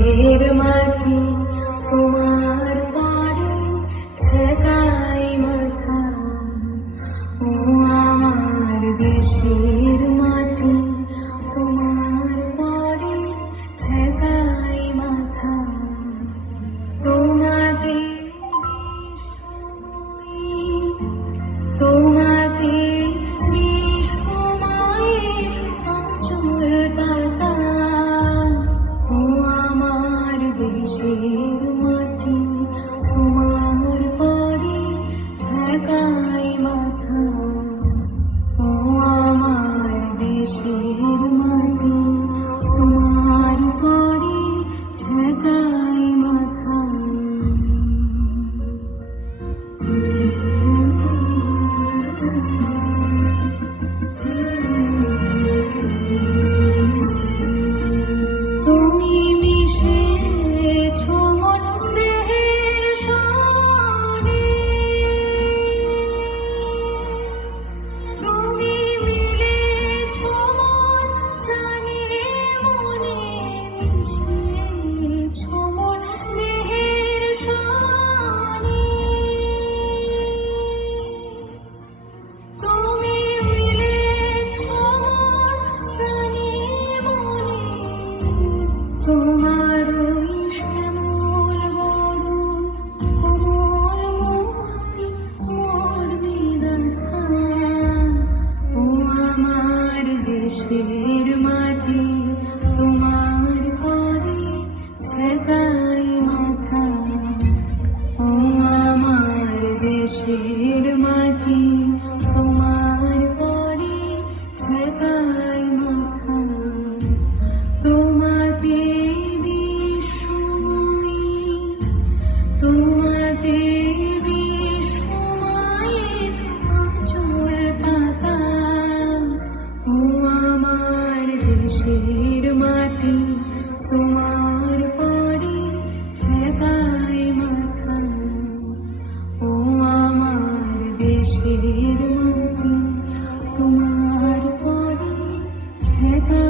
പേരുമാറ്റി me me মানুষ তোমার পরে ঠেকা